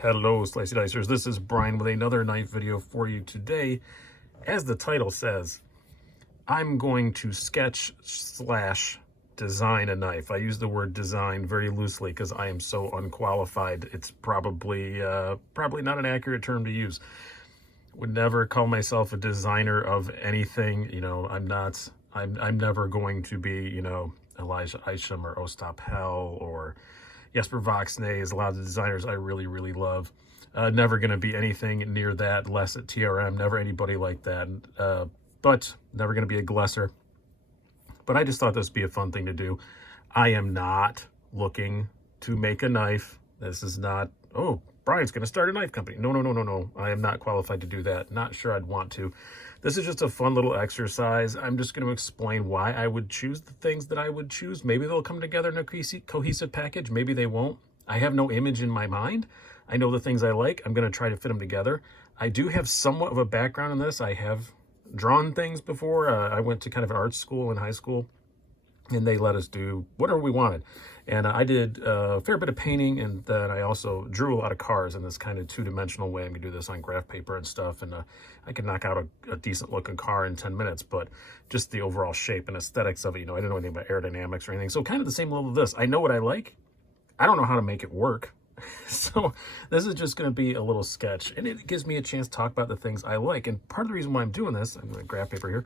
Hello, Slicey Dicers. This is Brian with another knife video for you today. As the title says, I'm going to sketch slash design a knife. I use the word design very loosely because I am so unqualified. It's probably not an accurate term to use. Would never call myself a designer of anything. You know, I'm not. I'm never going to be, you know, Elijah Isham or Ostap Hell or Jesper Voxnay is a lot of the designers I really love. Never going to be anything near that, less at TRM, never anybody like that. But never going to be a Glesser. But I just thought this would be a fun thing to do. I am not looking to make a knife. This is not, oh, Brian's going to start a knife company. No. I am not qualified to do that. Not sure I'd want to. This is just a fun little exercise. I'm just going to explain why I would choose the things that I would choose. Maybe they'll come together in a cohesive package. Maybe they won't. I have no image in my mind. I know the things I like. I'm going to try to fit them together. I do have somewhat of a background in this. I have drawn things before. I went to kind of an art school in high school, and they let us do whatever we wanted. And I did a fair bit of painting, and then I also drew a lot of cars in this kind of two-dimensional way. I'm gonna do this on graph paper and stuff, and I could knock out a decent-looking car in 10 minutes, but just the overall shape and aesthetics of it, you know, I didn't know anything about aerodynamics or anything. So kind of the same level of this. I know what I like. I don't know how to make it work. So this is just going to be a little sketch, and it gives me a chance to talk about the things I like. And part of the reason why I'm doing this, I'm going to graph paper here,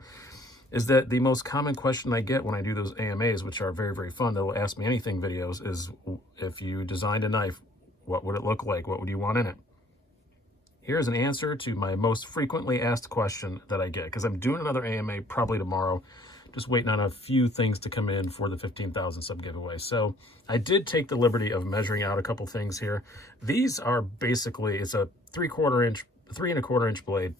is that the most common question I get when I do those AMAs, which are very fun, they'll ask me anything videos, is if you designed a knife, what would it look like? What would you want in it? Here's an answer to my most frequently asked question that I get, because I'm doing another AMA probably tomorrow. Just waiting on a few things to come in for the 15,000 sub giveaway. So I did take the liberty of measuring out a couple things here. These are basically, it's a 3¼ inch blade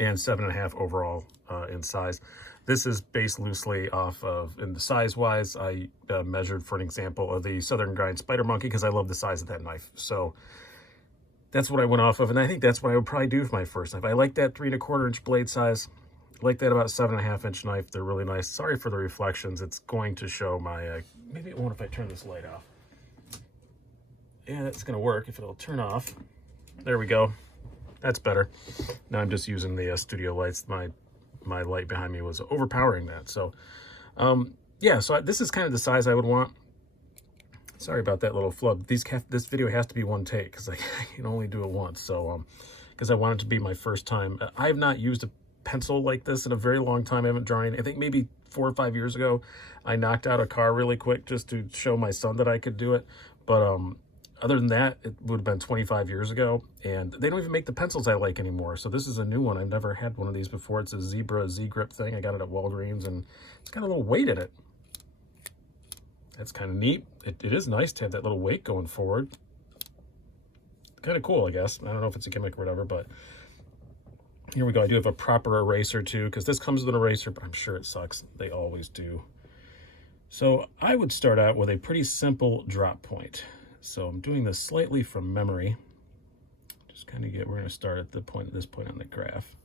and 7.5 overall in size. This is based loosely off of, in the size wise, I measured for an example of the Southern Grind Spider Monkey because I love the size of that knife. So that's what I went off of, and I think that's what I would probably do for my first knife. I like that 3¼ inch blade size. Like that about 7.5 inch knife. They're really nice. Sorry for the reflections. It's going to show my, maybe it won't if I turn this light off. Yeah, that's going to work if it'll turn off. There we go. That's better. Now I'm just using the studio lights. My light behind me was overpowering that. So, yeah, so this is kind of the size I would want. Sorry about that little flub. This video has to be one take because I can only do it once. So, because I want it to be my first time. I have not used a pencil like this in a very long time. I haven't drawn. I think maybe 4 or 5 years ago I knocked out a car really quick just to show my son that I could do it, but other than that, it would have been 25 years ago, and they don't even make the pencils I like anymore. So this is a new one. I've never had one of these before. It's a Zebra Z-grip thing. I got it at Walgreens, and it's got a little weight in it. That's kind of neat. It is nice to have that little weight going forward. Kind of cool, I guess. I don't know if it's a gimmick or whatever, but here we go. I do have a proper eraser too, because this comes with an eraser, but I'm sure it sucks. They always do. So I would start out with a pretty simple drop point. So I'm doing this slightly from memory. Just kind of we're going to start at this point on the graph.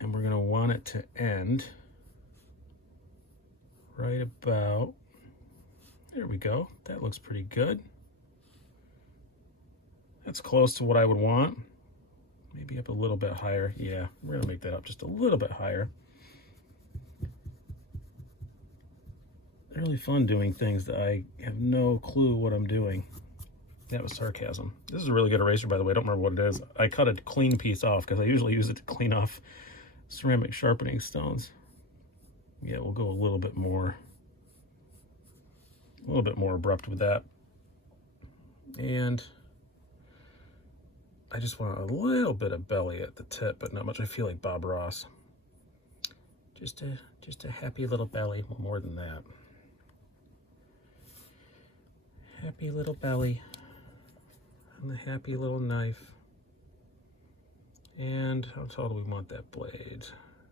And we're going to want it to end right about, there we go. That looks pretty good. That's close to what I would want. Maybe up a little bit higher. Yeah, we're going to make that up just a little bit higher. Really fun doing things that I have no clue what I'm doing. That was sarcasm. This is a really good eraser, by the way. I don't remember what it is. I cut a clean piece off because I usually use it to clean off ceramic sharpening stones. Yeah, we'll go a little bit more abrupt with that. And I just want a little bit of belly at the tip, but not much. I feel like Bob Ross. Just a happy little belly, more than that. Happy little belly and the happy little knife. And how tall do we want that blade?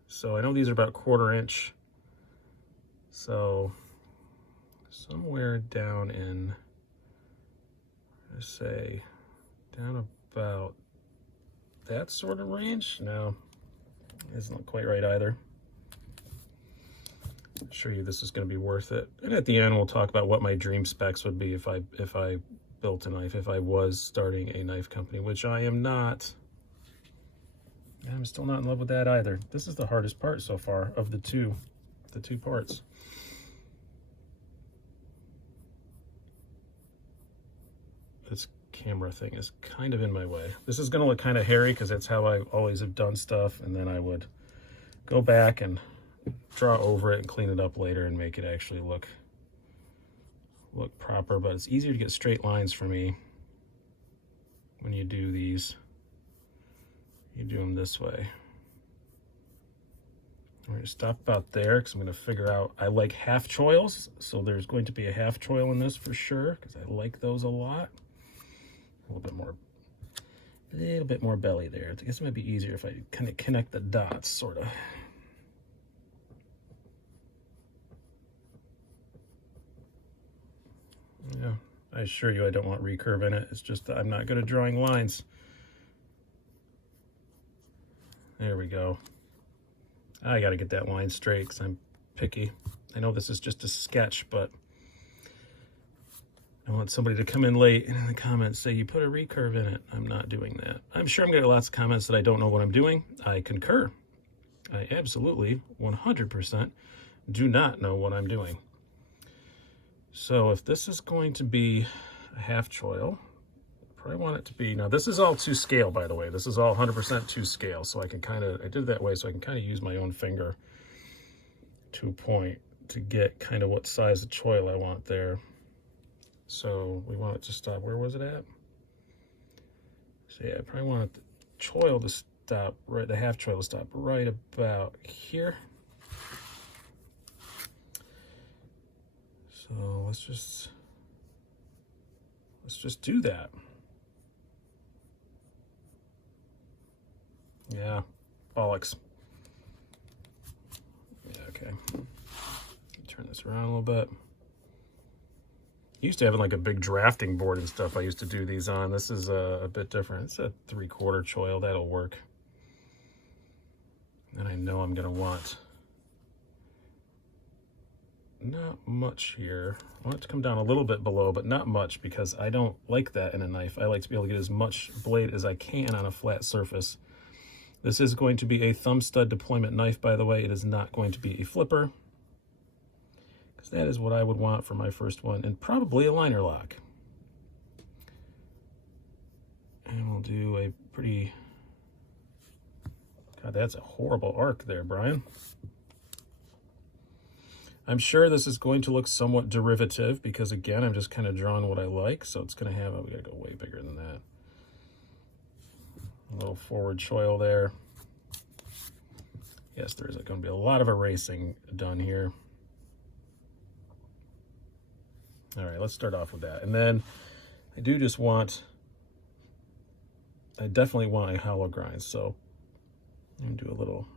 So I know these are about 1/4 inch. So somewhere down in, let's say, down about that sort of range. No, isn't quite right either. I'll show you this is going to be worth it, and at the end we'll talk about what my dream specs would be if I built a knife if I was starting a knife company, which I am not. I'm still not in love with that either. This is the hardest part so far of the two parts. This camera thing is kind of in my way. This is gonna look kind of hairy because that's how I always have done stuff, and then I would go back and draw over it and clean it up later and make it actually look proper. But it's easier to get straight lines for me when you do these. You do them this way. I'm going to stop about there because I'm going to figure out, I like half choils, so there's going to be a half choil in this for sure because I like those a lot. A little bit more belly there. I guess it might be easier if I kind of connect the dots, sort of. Yeah, I assure you I don't want recurve in it. It's just that I'm not good at drawing lines. There we go. I got to get that line straight because I'm picky. I know this is just a sketch, but I want somebody to come in late and in the comments say, you put a recurve in it. I'm not doing that. I'm sure I'm going to get lots of comments that I don't know what I'm doing. I concur. I absolutely, 100% do not know what I'm doing. So if this is going to be a half choil, I want it to be, now this is all to scale, by the way. This is all 100% to scale, so I can kind of, I did it that way so I can kind of use my own finger to point to get kind of what size of choil I want there. So we want it to stop, where was it at? So yeah, I probably want the choil to stop, right, the half choil to stop right about here. So let's just do that. Yeah, bollocks. Yeah, okay. Turn this around a little bit. Used to have like a big drafting board and stuff I used to do these on. This is a bit different. It's a 3/4 choil, that'll work. And I know I'm gonna want not much here. I want it to come down a little bit below, but not much because I don't like that in a knife. I like to be able to get as much blade as I can on a flat surface. This is going to be a thumb stud deployment knife, by the way. It is not going to be a flipper, because that is what I would want for my first one, and probably a liner lock. And we'll do a pretty, God, that's a horrible arc there, Brian. I'm sure this is going to look somewhat derivative because, again, I'm just kind of drawing what I like, so it's going to have, we got to go way bigger than that. A little forward choil there. Yes, there's going to be a lot of erasing done here. All right, let's start off with that. And then I do just want, I definitely want a hollow grind. So I'm going to do a little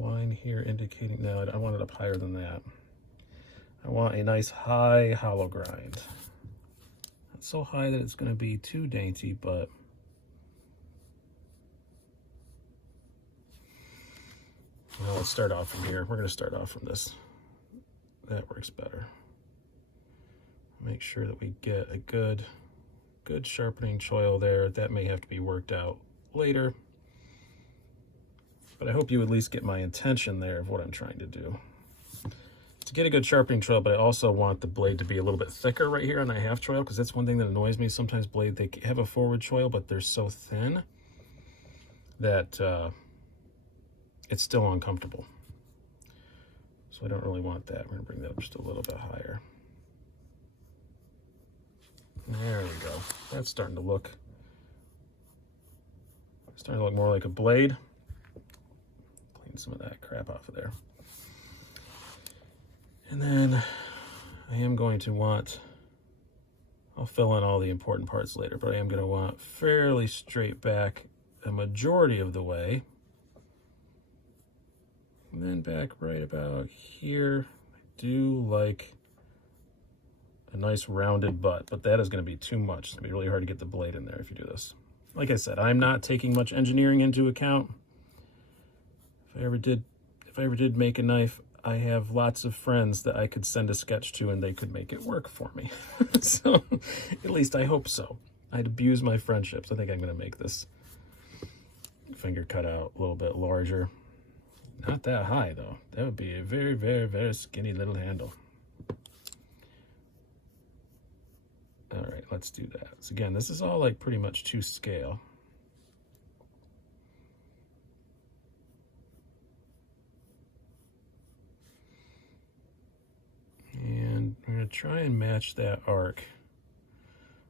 line here indicating, no, I want it up higher than that. I want a nice high hollow grind. Not so high that it's going to be too dainty, but well, let's start off from here. We're going to start off from this. That works better. Make sure that we get a good sharpening choil there. That may have to be worked out later, but I hope you at least get my intention there of what I'm trying to do. To get a good sharpening choil, but I also want the blade to be a little bit thicker right here on that half choil, because that's one thing that annoys me. Sometimes blade, they have a forward choil, but they're so thin that it's still uncomfortable. So I don't really want that. We're gonna bring that up just a little bit higher. There we go. That's starting to look more like a blade. Clean some of that crap off of there. And then I am going to want, I'll fill in all the important parts later, but I am going to want fairly straight back a majority of the way. And then back right about here. I do like a nice rounded butt, but that is going to be too much. It's going to be really hard to get the blade in there if you do this. Like I said, I'm not taking much engineering into account. If I ever did make a knife, I have lots of friends that I could send a sketch to and they could make it work for me. So at least I hope so. I'd abuse my friendships. I think I'm going to make this finger cutout a little bit larger. Not that high though. That would be a very, very, very skinny little handle. All right, let's do that. So again, this is all like pretty much to scale. And I'm going to try and match that arc.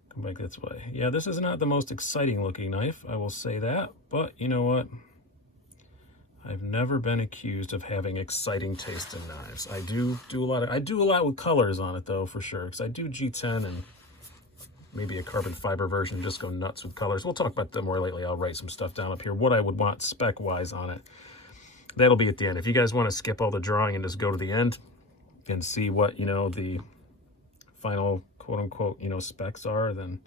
Come back this way. Yeah, this is not the most exciting looking knife, I will say that, but you know what? I've never been accused of having exciting taste in knives. I do a lot with colors on it though, for sure, because I do G10 and maybe a carbon fiber version, just go nuts with colors. We'll talk about them more lately. I'll write some stuff down up here, what I would want spec-wise on it. That'll be at the end. If you guys want to skip all the drawing and just go to the end and see what, you know, the final quote-unquote, you know, specs are, then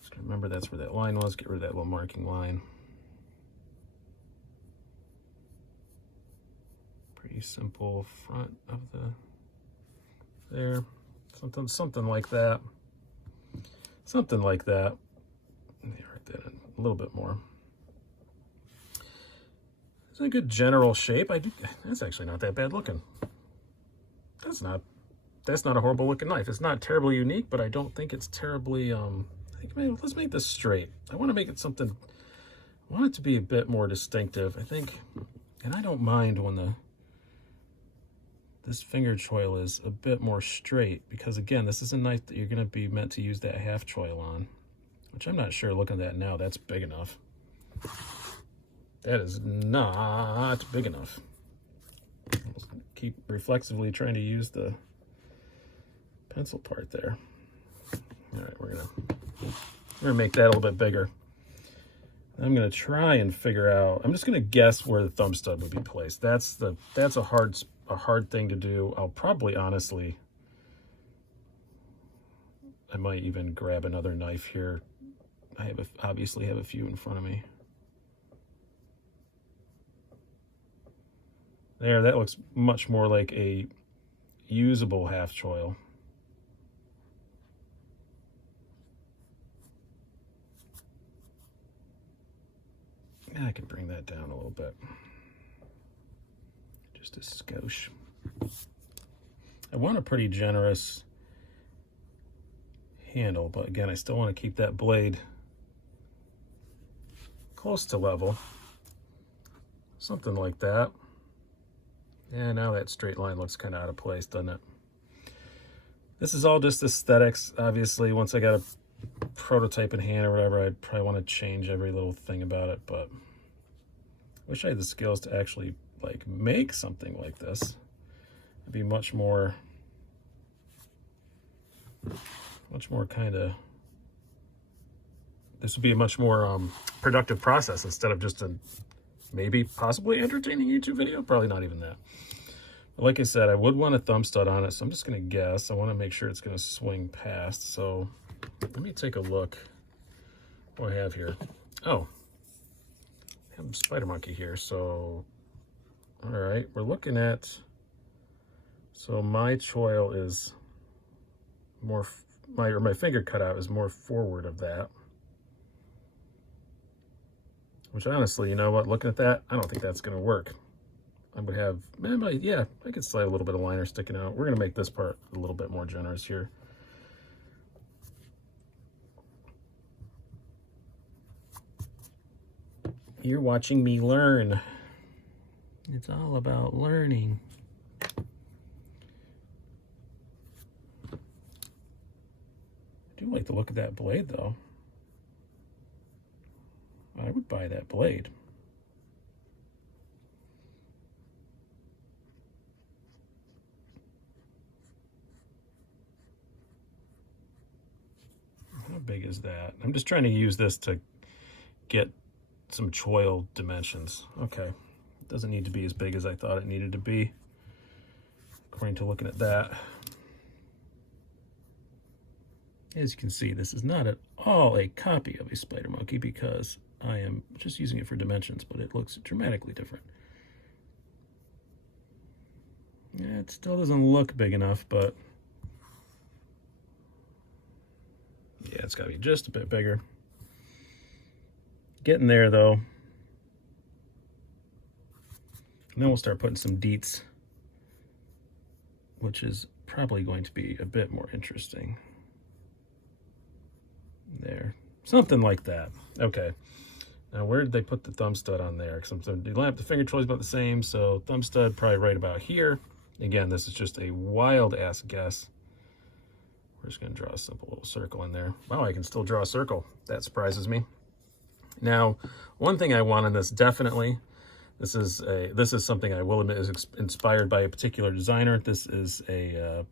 just remember that's where that line was. Get rid of that little marking line. Pretty simple front of the there. Something like that. Something like that. Yeah, right there, a little bit more. It's a good general shape. That's actually not that bad looking. That's not a horrible looking knife. It's not terribly unique, but I don't think it's terribly, I think maybe, let's make this straight. I want to make it something, I want it to be a bit more distinctive, I think, and I don't mind when this finger choil is a bit more straight, because again, this is a knife that you're going to be meant to use that half choil on, which I'm not sure, looking at that now, that's big enough. That is not big enough. Keep reflexively trying to use the pencil part there. All right, we're gonna make that a little bit bigger. I'm gonna try and figure out, I'm just gonna guess where the thumb stud would be placed. That's a hard thing to do. I'll probably, honestly, I might even grab another knife here. I obviously have a few in front of me. There, that looks much more like a usable half choil. I can bring that down a little bit. Just a skosh. I want a pretty generous handle, but again, I still want to keep that blade close to level. Something like that. Yeah, now that straight line looks kind of out of place, doesn't it? This is all just aesthetics. Obviously, once I got a prototype in hand or whatever, I'd probably want to change every little thing about it, but I wish I had the skills to actually like make something like this. It'd be much more kind of, this would be a much more productive process instead of just a maybe possibly entertaining YouTube video. Probably not even that. But like I said, I would want a thumb stud on it, so I'm just going to guess. I want to make sure it's going to swing past. So let me take a look what I have here. Oh, I have Spider Monkey here. So, all right, we're looking at, so my choil is more, my finger cutout is more forward of that. Which honestly, you know what, looking at that, I don't think that's going to work. I would have, yeah, I could slide a little bit of liner sticking out. We're going to make this part a little bit more generous here. You're watching me learn. It's all about learning. I do like the look of that blade, though. I would buy that blade. How big is that? I'm just trying to use this to get some choil dimensions. Okay, it doesn't need to be as big as I thought it needed to be, according to looking at that. As you can see, this is not at all a copy of a Spider Monkey because I am just using it for dimensions, but it looks dramatically different. Yeah, it still doesn't look big enough, but yeah, it's got to be just a bit bigger. Getting there, though. And then we'll start putting some deets, which is probably going to be a bit more interesting. There. Something like that. Okay. Now, where did they put the thumb stud on there? Because the finger choice about the same, so thumb stud probably right about here. Again, this is just a wild-ass guess. We're just going to draw a simple little circle in there. Wow, I can still draw a circle. That surprises me. Now, one thing I want in this definitely, this is something I will admit is inspired by a particular designer. This is a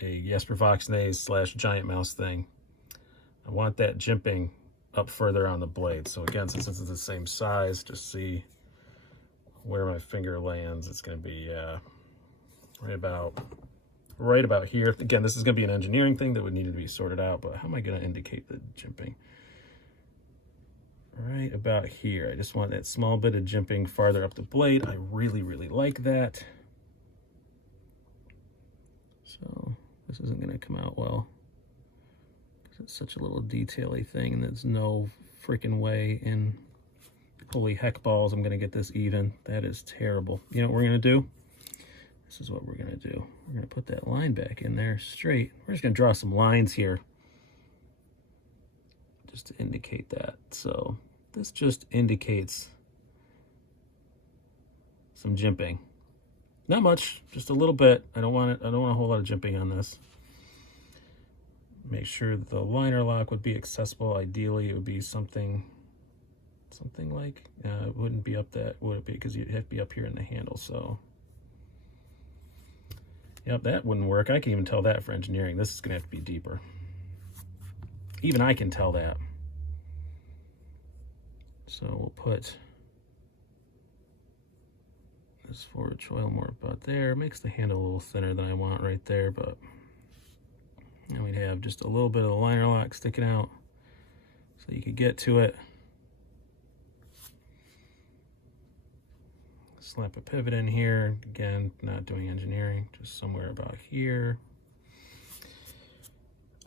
Jesper Voxnay / Giant Mouse thing. I want that jimping up further on the blade. So again, since it's the same size, just see where my finger lands. It's going to be right about here. Again, this is going to be an engineering thing that would need to be sorted out, but how am I going to indicate the jimping? Right about here. I just want that small bit of jimping farther up the blade. I really, really like that. So this isn't going to come out well. It's such a little detail-y thing, and there's no freaking way in holy heck balls I'm gonna get this even. That is terrible. You know what we're gonna do? This is what we're gonna do. We're gonna put that line back in there straight. We're just gonna draw some lines here just to indicate that. So this just indicates some jimping. Not much, just a little bit. I don't want a whole lot of jimping on this. Make sure the liner lock would be accessible. Ideally, it would be something like, it wouldn't be up that, would it be? Because you'd have to be up here in the handle, so. Yep, that wouldn't work. I can even tell that for engineering. This is gonna have to be deeper. Even I can tell that. So we'll put this forward choil more about there. Makes the handle a little thinner than I want right there, but and we'd have just a little bit of the liner lock sticking out so you could get to it. Slap a pivot in here. Again, not doing engineering, just somewhere about here.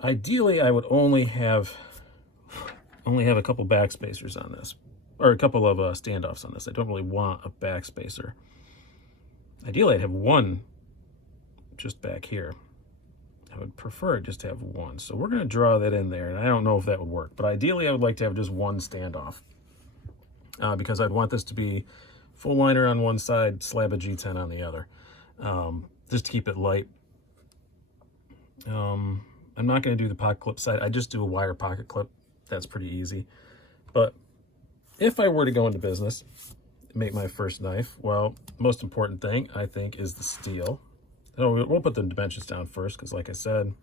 Ideally, I would only have a couple backspacers on this, or a couple of standoffs on this. I don't really want a backspacer. Ideally, I'd have one just back here. I would prefer just to have one. So we're going to draw that in there, and I don't know if that would work, but ideally I would like to have just one standoff because I'd want this to be full liner on one side, slab of G10 on the other, just to keep it light. I'm not going to do the pocket clip side. I just do a wire pocket clip. That's pretty easy. But if I were to go into business, make my first knife, well, most important thing, I think, is the steel. So we'll put the dimensions down first because, like I said,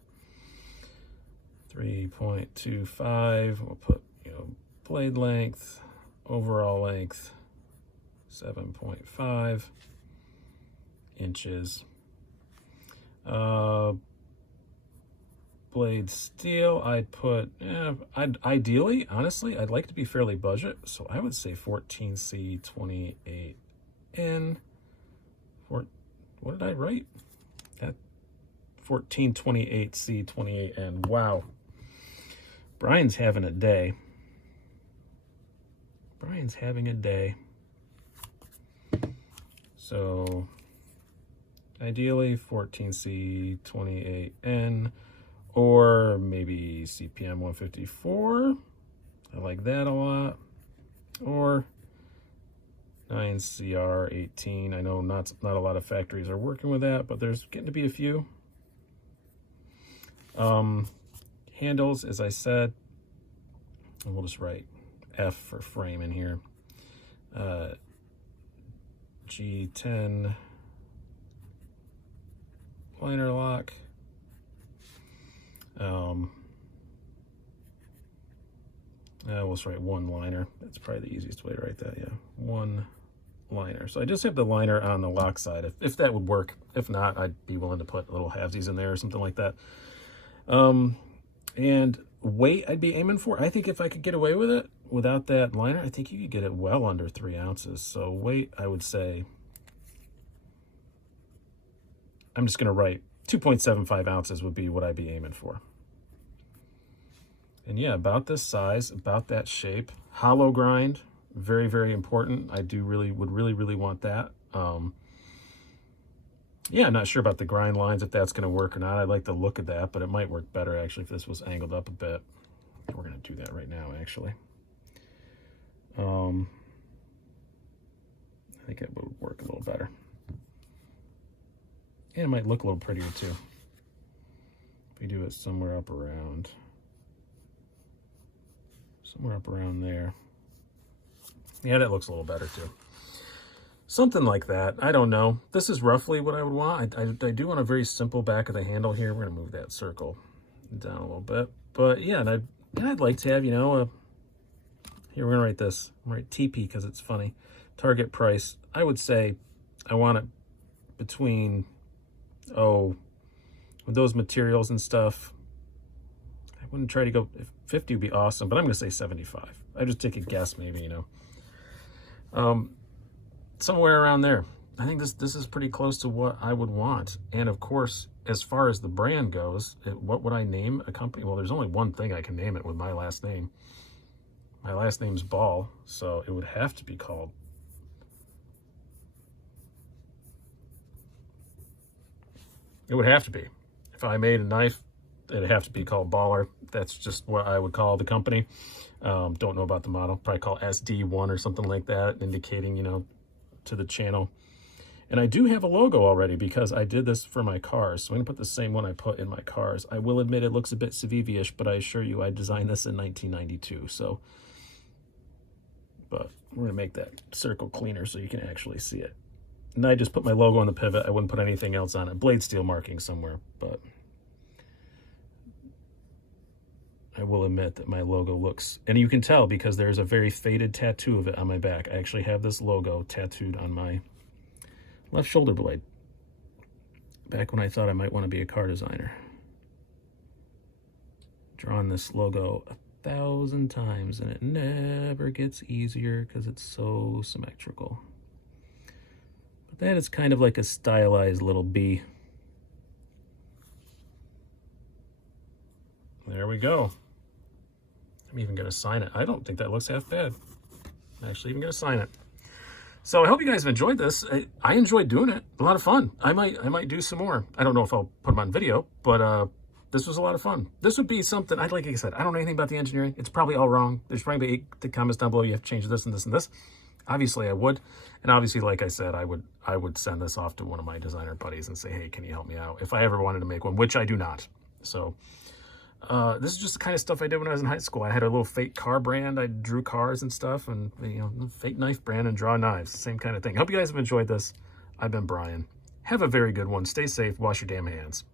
3.25. We'll put, blade length, overall length, 7.5 inches. Blade steel, I'd put, ideally, honestly, I'd like to be fairly budget, so I would say 14C28N. What did I write? 1428C28N. Wow. Brian's having a day. Brian's having a day. So, ideally, 14C28N, or maybe CPM 154. I like that a lot. Or 9CR18. I know not a lot of factories are working with that, but there's getting to be a few. Handles, as I said, and we'll just write F for frame in here. G10 liner lock. We'll just write one liner. That's probably the easiest way to write that, yeah. One liner. So I just have the liner on the lock side, if that would work. If not, I'd be willing to put little halvesies in there or something like that. And weight I'd be aiming for. I think if I could get away with it without that liner, I think you could get it well under 3 ounces. So weight, I would say I'm just going to write 2.75 ounces would be what I'd be aiming for. And yeah, about this size, about that shape. Hollow grind, very, very important. I would really want that. Yeah, I'm not sure about the grind lines, if that's going to work or not. I like the look of that, but it might work better actually if this was angled up a bit. We're going to do that right now, actually. I think it would work a little better. And it might look a little prettier too. If we do it somewhere up around there. Yeah, that looks a little better too. Something like that. I don't know. This is roughly what I would want. I do want a very simple back of the handle here. We're going to move that circle down a little bit. But yeah, and I'd like to have, you know, here we're going to write this. I'm going to write TP because it's funny. Target price. I would say I want it between, with those materials and stuff, I wouldn't try to go, 50 would be awesome, but I'm going to say 75. I just take a guess maybe, you know. Somewhere around there. I think this is pretty close to what I would want. And of course, as far as the brand goes, what would I name a company? Well, there's only one thing I can name it with my last name. My last name's Ball, so it would have to be called. It would have to be. If I made a knife, it'd have to be called Baller. That's just what I would call the company. Don't know about the model. Probably call SD1 or something like that, indicating, you know, to the channel. And I do have a logo already because I did this for my cars. So I'm going to put the same one I put in my cars. I will admit it looks a bit Civivi-ish, but I assure you I designed this in 1992. So, but we're going to make that circle cleaner so you can actually see it. And I just put my logo on the pivot. I wouldn't put anything else on it. Blade steel marking somewhere, but I will admit that my logo looks, and you can tell because there's a very faded tattoo of it on my back. I actually have this logo tattooed on my left shoulder blade. Back when I thought I might want to be a car designer. Drawn this logo 1,000 times and it never gets easier because it's so symmetrical. But that is kind of like a stylized little bee. There we go. I'm even going to sign it. I don't think that looks half bad. I'm actually even going to sign it. So I hope you guys have enjoyed this. I enjoyed doing it. A lot of fun. I might do some more. I don't know if I'll put them on video, but this was a lot of fun. This would be something, like I said, I don't know anything about the engineering. It's probably all wrong. There's probably the comments down below. You have to change this and this and this. Obviously I would. And obviously, like I said, I would send this off to one of my designer buddies and say, hey, can you help me out? If I ever wanted to make one, which I do not. So this is just the kind of stuff I did when I was in high school. I had a little fake car brand. I drew cars and stuff, and, you know, fake knife brand and draw knives. Same kind of thing. Hope you guys have enjoyed this. I've been Brian. Have a very good one. Stay safe. Wash your damn hands.